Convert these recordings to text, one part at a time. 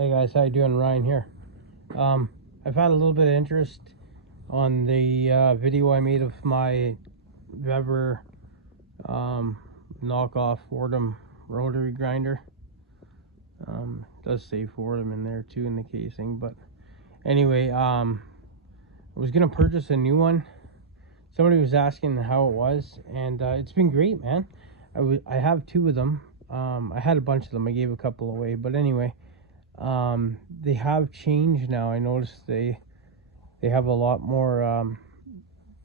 Hey guys, how you doing? Ryan here. I've had a little bit of interest on the video I made of my Vevor knockoff Foredom rotary grinder. It does say Foredom in there too in the casing, but anyway, I was gonna purchase a new one. Somebody was asking how it was, and it's been great, man. I have two of them. I had a bunch of them. I gave a couple away, but anyway. They have changed now. I noticed they have a lot more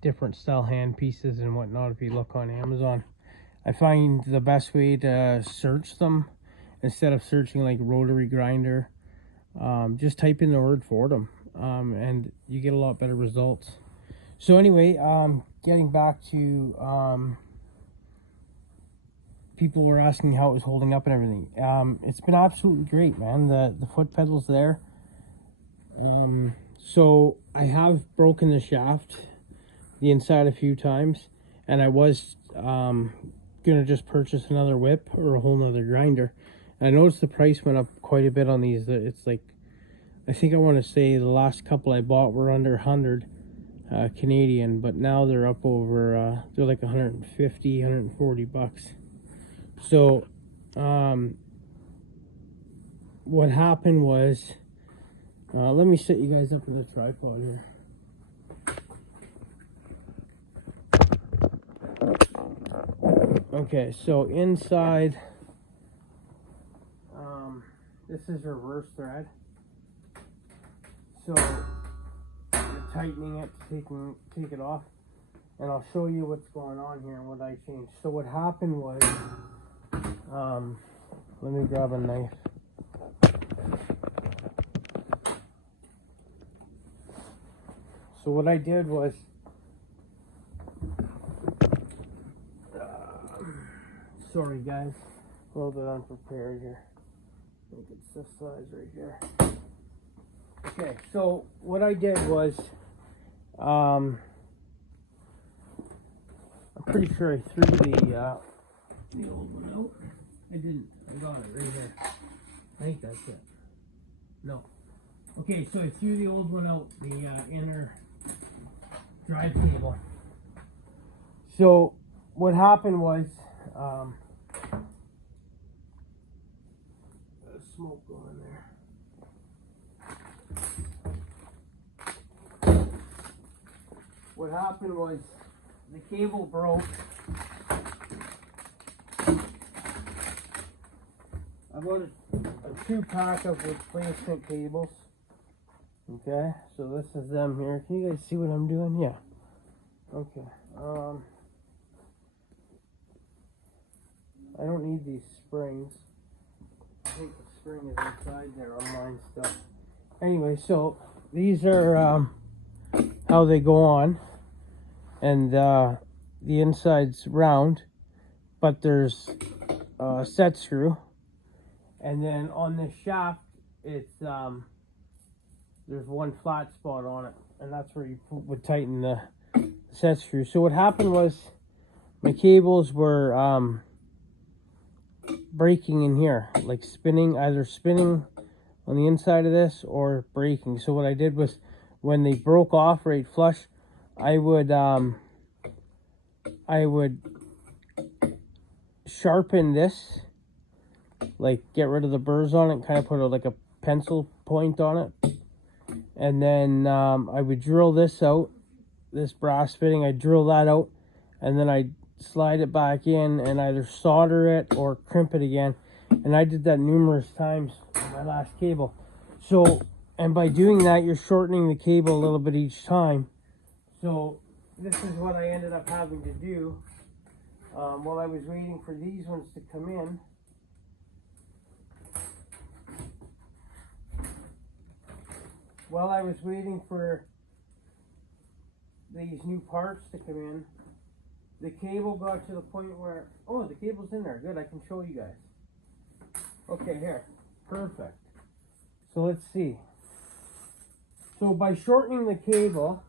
different style hand pieces and whatnot if you look on Amazon. I find the best way to search them, instead of searching like rotary grinder, just type in the word Foredom, and you get a lot better results. So anyway, getting back to people were asking how it was holding up and everything. It's been absolutely great, man. The foot pedal's there. So I have broken the shaft, the inside a few times, and I was gonna just purchase another whip or a whole nother grinder. And I noticed the price went up quite a bit on these. It's like, I think I want to say the last couple I bought were under 100 Canadian, but now they're up over they're like 150, 140 bucks. So what happened was, let me set you guys up in the tripod here. Okay, so inside, this is reverse thread. So you're tightening it to take it off, and I'll show you what's going on here and what I changed. So what happened was, let me grab a knife. So what I did was, sorry guys, a little bit unprepared here. I think it's this size right here. Okay, so what I did was, I'm pretty sure I threw the old one out. I didn't. I got it right here. I think that's it. No. Okay, so I threw the old one out, the inner drive cable. So what happened was, there's smoke going there. What happened was the cable broke. I bought a 2-pack of replacement cables. Okay, so this is them here. Can you guys see what I'm doing? Yeah. Okay. I don't need these springs. I think the spring is inside there on mine stuff. Anyway, so these are how they go on, and the inside's round, but there's a set screw, and then on this shaft, it's there's one flat spot on it, and that's where you would tighten the set screw. So what happened was, my cables were breaking in here, like spinning, either spinning on the inside of this or breaking. So what I did was, when they broke off right flush, I would sharpen this, like get rid of the burrs on it, kind of put like a pencil point on it, and then I would drill this out, this brass fitting. I drill that out, and then I slide it back in and either solder it or crimp it again. And I did that numerous times on my last cable. So, and by doing that, you're shortening the cable a little bit each time. So this is what I ended up having to do while I was waiting for these ones to come in. While I was waiting for these new parts to come in, the cable got to the point where, oh, the cable's in there. Good, I can show you guys. Okay, here. Perfect. So let's see. So by shortening the cable,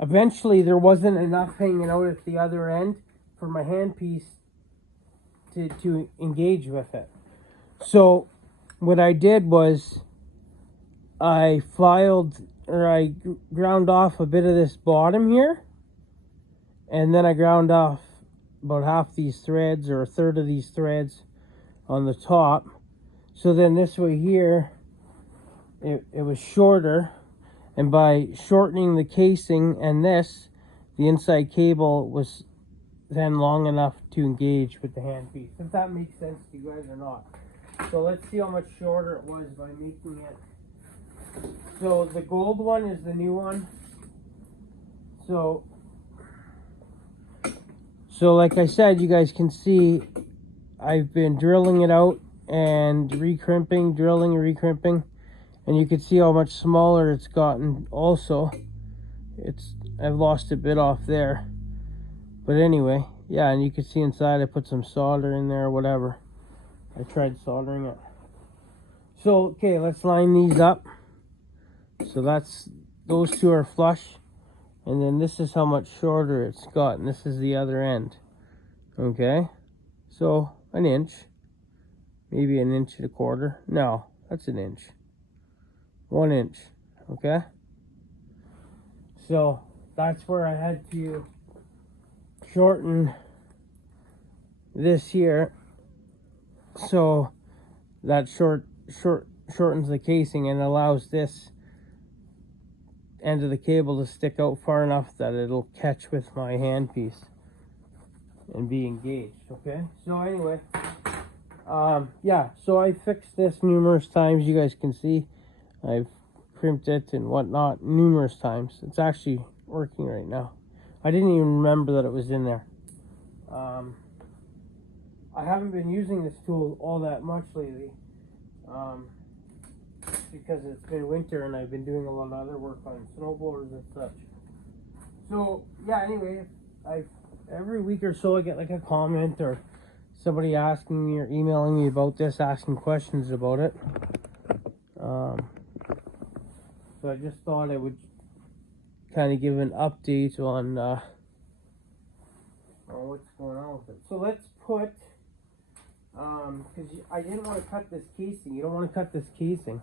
eventually there wasn't enough hanging out at the other end for my handpiece to engage with it. So what I did was I ground off a bit of this bottom here, and then I ground off about half these threads or a third of these threads on the top. So then this way here, it was shorter, and by shortening the casing and this, the inside cable was then long enough to engage with the handpiece. If that makes sense to you guys or not. So let's see how much shorter it was by making it. So the gold one is the new one. So like I said, you guys can see I've been drilling it out and recrimping, drilling and recrimping, and you can see how much smaller it's gotten. Also, I've lost a bit off there, but anyway, yeah, and you can see inside I put some solder in there or whatever. I tried soldering it. So okay, let's line these up. So those two are flush, and then this is how much shorter it's got, and this is the other end. Okay, so an inch, maybe an inch and a quarter. No, that's an inch. 1 inch. Okay, so that's where I had to shorten this here, so that shortens the casing and allows this end of the cable to stick out far enough that it'll catch with my handpiece and be engaged. Okay, so anyway, yeah, so I fixed this numerous times. You guys can see I've crimped it and whatnot numerous times. It's actually working right now. I didn't even remember that it was in there. I haven't been using this tool all that much lately, because it's been winter and I've been doing a lot of other work on snowboarders and such. So yeah, anyway, every week or so I get like a comment or somebody asking me or emailing me about this, asking questions about it. So I just thought I would kind of give an update on what's going on with it. So let's put, because I didn't want to cut this casing. You don't want to cut this casing.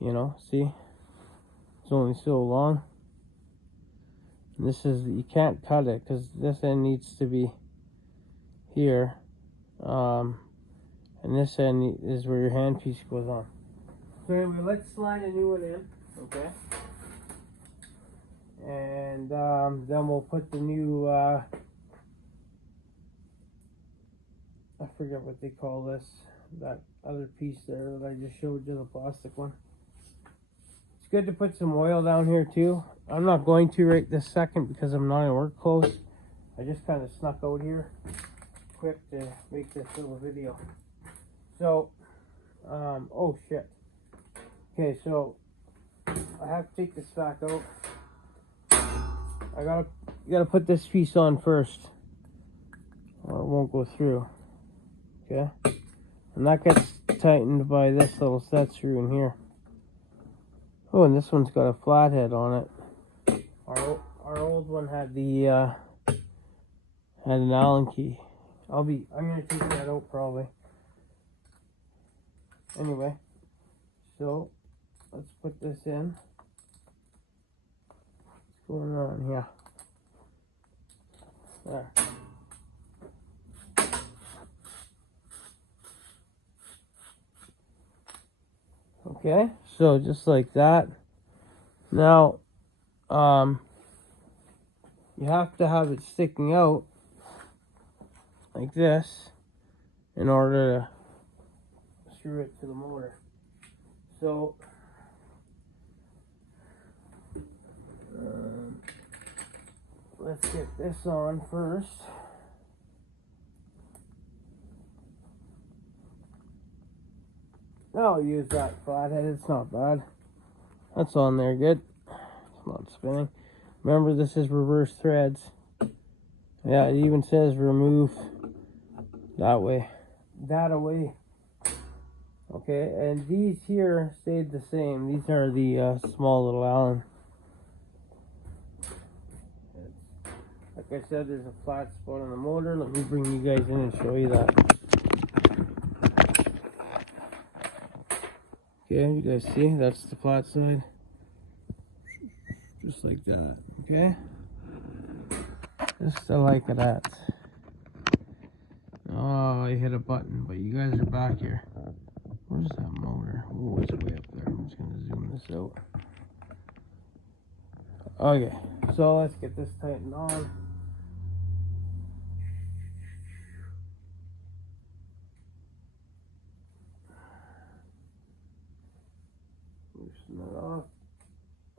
You know, see? It's only so long. And this is, you can't cut it because this end needs to be here. And this end is where your handpiece goes on. So anyway, let's slide a new one in, okay? And then we'll put the new, I forget what they call this, that other piece there that I just showed you, the plastic one. It's good to put some oil down here too. I'm not going to right this second because I'm not in work clothes. I just kind of snuck out here quick to make this little video. So, oh shit. Okay, so I have to take this back out. You gotta put this piece on first, or it won't go through. Okay, and that gets tightened by this little set screw in here. Oh, and this one's got a flathead on it. Our old one had had an Allen key. I'm gonna take that out probably. Anyway, so let's put this in. What's going on here? There. Okay, so just like that. Now, you have to have it sticking out like this in order to screw it to the motor. So, let's get this on first. I'll use that flathead, it's not bad. That's on there good. It's not spinning. Remember, this is reverse threads. Yeah, it even says remove that way. That away. Okay, and these here stayed the same. These are the small little Allen. Like I said, there's a flat spot on the motor. Let me bring you guys in and show you that. Okay, you guys see? That's the flat side. Just like that, okay? Just the like of that. Oh, I hit a button, but you guys are back here. Where's that motor? Oh, it's way up there. I'm just gonna zoom this out. Okay, so let's get this tightened on. Loosen that off.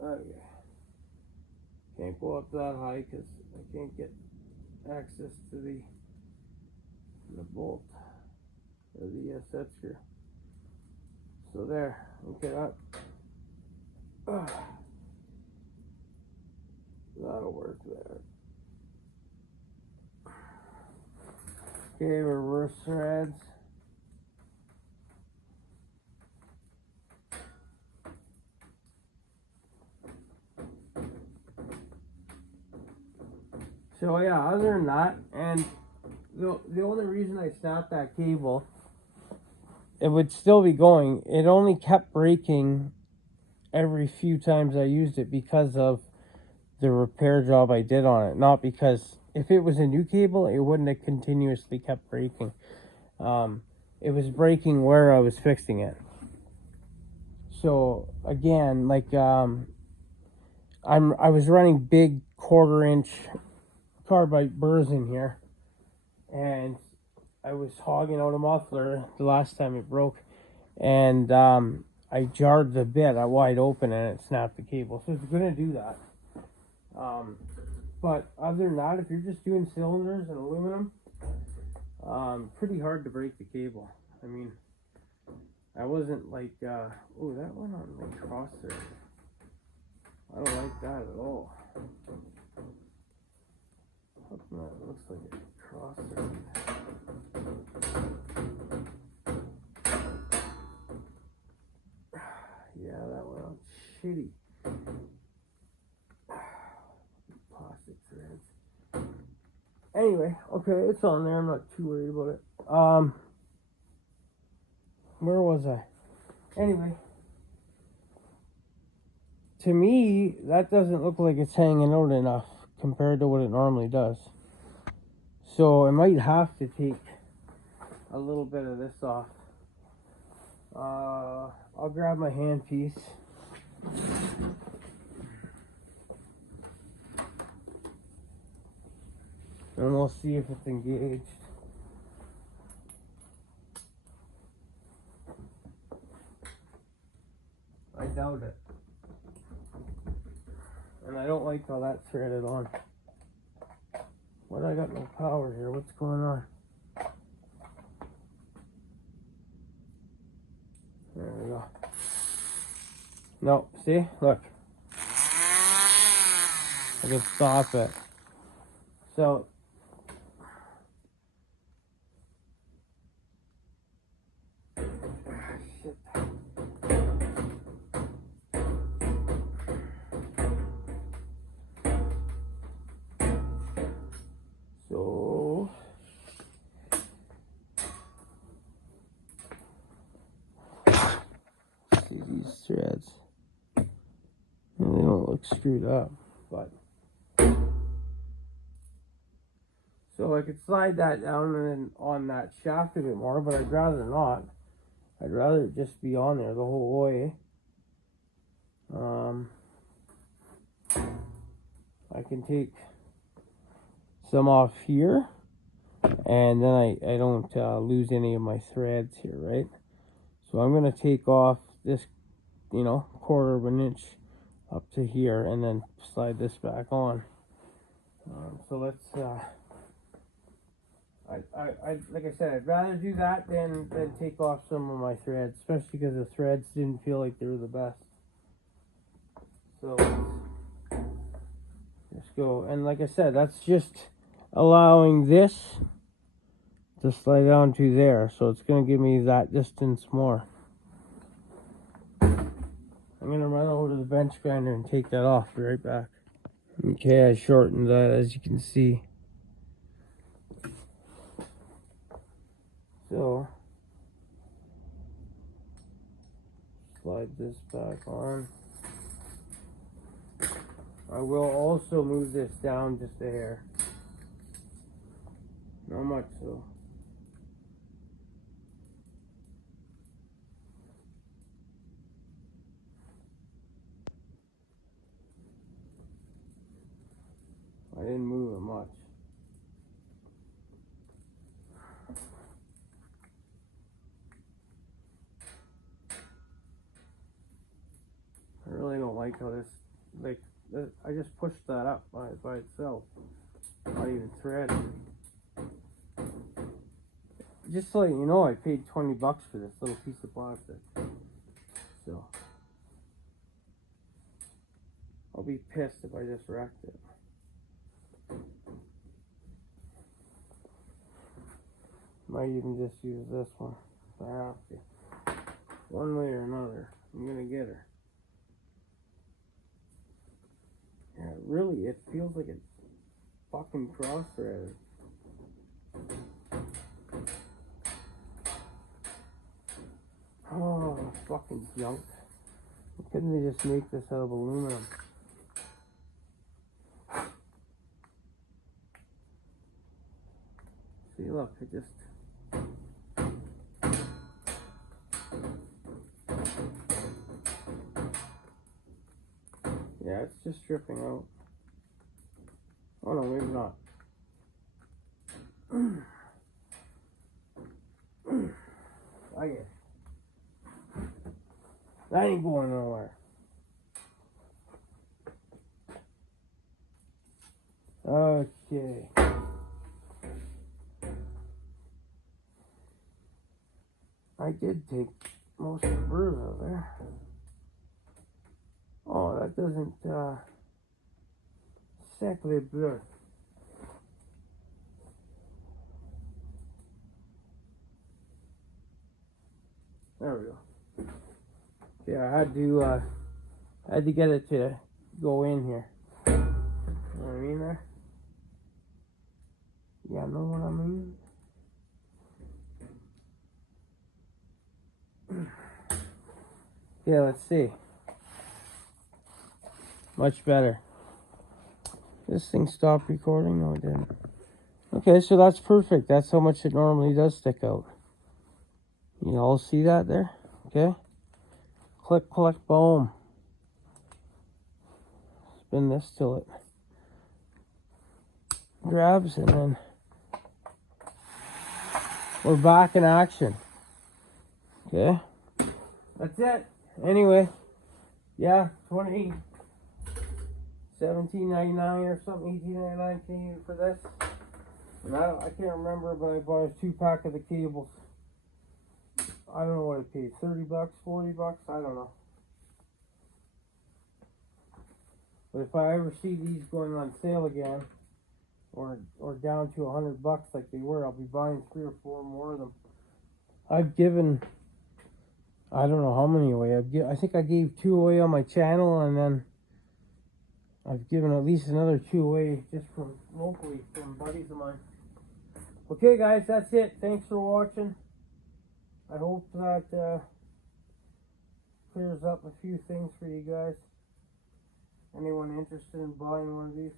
Okay. Can't go up that high because I can't get access to the bolt or the set screw. So there, okay, that'll work there. Okay, reverse threads. So yeah, other than that, and the only reason I stopped that cable, it would still be going. It only kept breaking every few times I used it because of the repair job I did on it. Not because, if it was a new cable, it wouldn't have continuously kept breaking. It was breaking where I was fixing it. So again, like I was running big 1/4-inch carbide burrs in here, and I was hogging out a muffler the last time it broke, and I jarred the bit wide open and it snapped the cable. So it's gonna do that. But other than that, if you're just doing cylinders and aluminum, pretty hard to break the cable. I mean, I wasn't like, oh, that went on the cross there. I don't like that at all. How come that looks like a cross there? Yeah, that went on shitty. Plastic threads. Anyway, okay, it's on there. I'm not too worried about it. Where was I? Anyway, to me, that doesn't look like it's hanging out enough compared to what it normally does. So I might have to take a little bit of this off. I'll grab my handpiece. And we'll see if it's engaged. I doubt it. And I don't like how that's threaded on. What, I got no power here. What's going on? There we go. No, see? Look. I can stop it. So, shit. So, see these threads. Well, they don't look screwed up, but so I could slide that down and on that shaft a bit more, but I'd rather not. I'd rather it just be on there the whole way. I can take some off here, and then I don't lose any of my threads here, right? So I'm going to take off this, 1/4 of an inch up to here, and then slide this back on. So let's, like I said, I'd rather do that than take off some of my threads, especially because the threads didn't feel like they were the best. So let's go. And like I said, that's just allowing this to slide down to there. So it's going to give me that distance more. I'm going to run over to the bench grinder and take that off. Be right back. Okay, I shortened that, as you can see. So slide this back on. I will also move this down just a hair. Not much though. I didn't move it much. I really don't like how this, like, I just pushed that up by itself. Not even threaded. Just so you know, I paid 20 bucks for this little piece of plastic. So, I'll be pissed if I just wrecked it. Might even just use this one if I have to. One way or another, I'm gonna get her. Yeah, really, it feels like it's fucking cross-threaded. Oh, fucking junk. Why couldn't they just make this out of aluminum? See, look, it just... Yeah, it's just dripping out. Oh no, maybe not. I guess. That ain't going nowhere. Okay. I did take most of the bruise out there. Oh, that doesn't, sacre bleu. There we go. Yeah, I had to get it to go in here. You know what I mean there? Yeah, know what I mean? Yeah, let's see. Much better. This thing stopped recording? No, it didn't. Okay, so that's perfect. That's how much it normally does stick out. You all see that there? Okay. Click, click, boom. Spin this till it grabs, and then we're back in action. Okay. That's it. Anyway, yeah, $17.99 or something, $18.99 Canadian for this. And I can't remember, but I bought a 2-pack of the cables. I don't know what I paid, 30 bucks, 40 bucks, I don't know. But if I ever see these going on sale again, or down to 100 bucks like they were, I'll be buying 3 or 4 more of them. I've given, I don't know how many away. I think I gave 2 away on my channel, and then I've given at least another 2 away just from locally, from buddies of mine. Okay guys, that's it. Thanks for watching. I hope that clears up a few things for you guys. Anyone interested in buying one of these?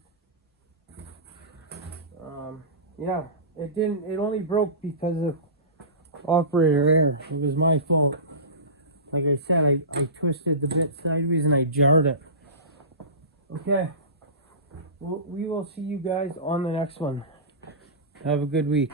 Yeah, it only broke because of operator error. It was my fault. Like I said, I twisted the bit sideways and I jarred it. Okay, well, we will see you guys on the next one. Have a good week.